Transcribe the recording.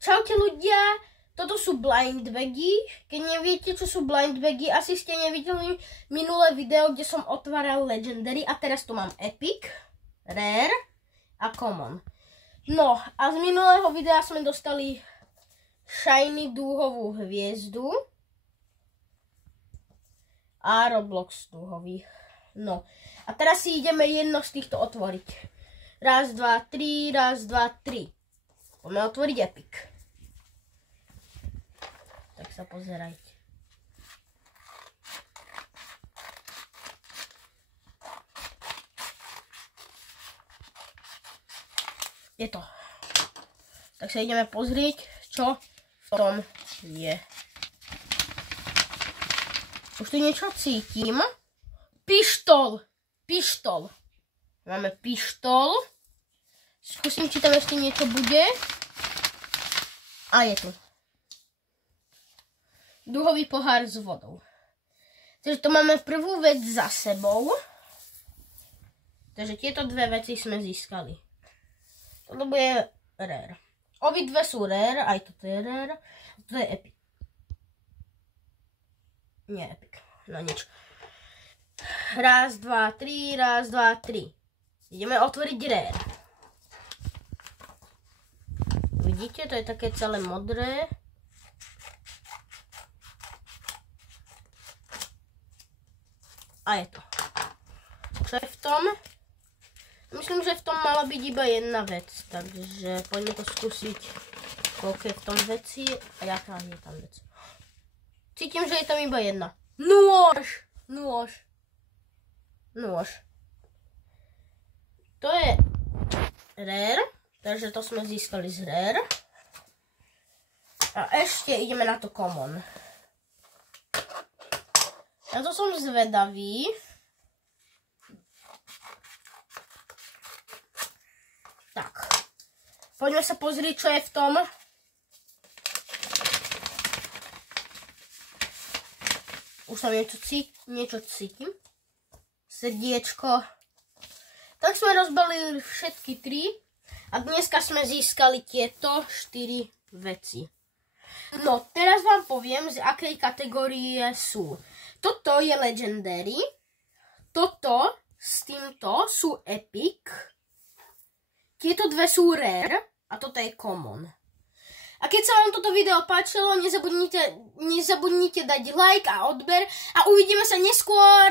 Čaute ľudia, toto sú blind bagy. Keď neviete, čo sú blind bagy, asi ste nevideli minulé video, kde som otváral Legendary a teraz tu mám Epic, Rare a Common. No a z minulého videa sme dostali Shiny dúhovú hviezdu a Roblox dúhový. No a teraz si ideme jedno z týchto otvoriť. Raz, dva, tri, raz, dva, tri. Poďme otvoriť Epic. Tak sa pozerajte. Je to. Tak sa ideme pozrieť, čo v tom je. Už tu niečo cítim. Pištol. Pištol. Máme pištol. Skúsim, či tam ešte niečo bude. A je tu. Dúhový pohár s vodou. Takže to máme prvú vec za sebou. Takže tieto dve veci sme získali. Toto bude Rare. Obidve sú Rare, aj toto je Rare. Toto je Epic. Nie Epic, no nič. Raz, dva, tri, raz, dva, tri. Ideme otvoriť Rare. Vidíte, to je také celé modré. A je to. Čo je v tom? Myslím, že v tom mala byť iba jedna vec. Takže poďme to skúsiť. Koľko je v tom veci a jaká je tam vec. Cítim, že je tam iba jedna. Nôž! Nôž. Nôž. To je Rare. Takže to sme získali z Rare. A ešte ideme na to Common. Na to som zvedavý. Tak. Poďme sa pozrieť, čo je v tom. Už tam niečo cítim. Srdiečko. Tak sme rozbalili všetky tri. A dneska sme získali tieto 4 veci. No, teraz vám poviem, z akej kategórie sú. Toto je Legendary. Toto s týmto sú Epic. Tieto dve sú Rare. A toto je Common. A keď sa vám toto video páčilo, nezabudnite dať like a odber. A uvidíme sa neskôr.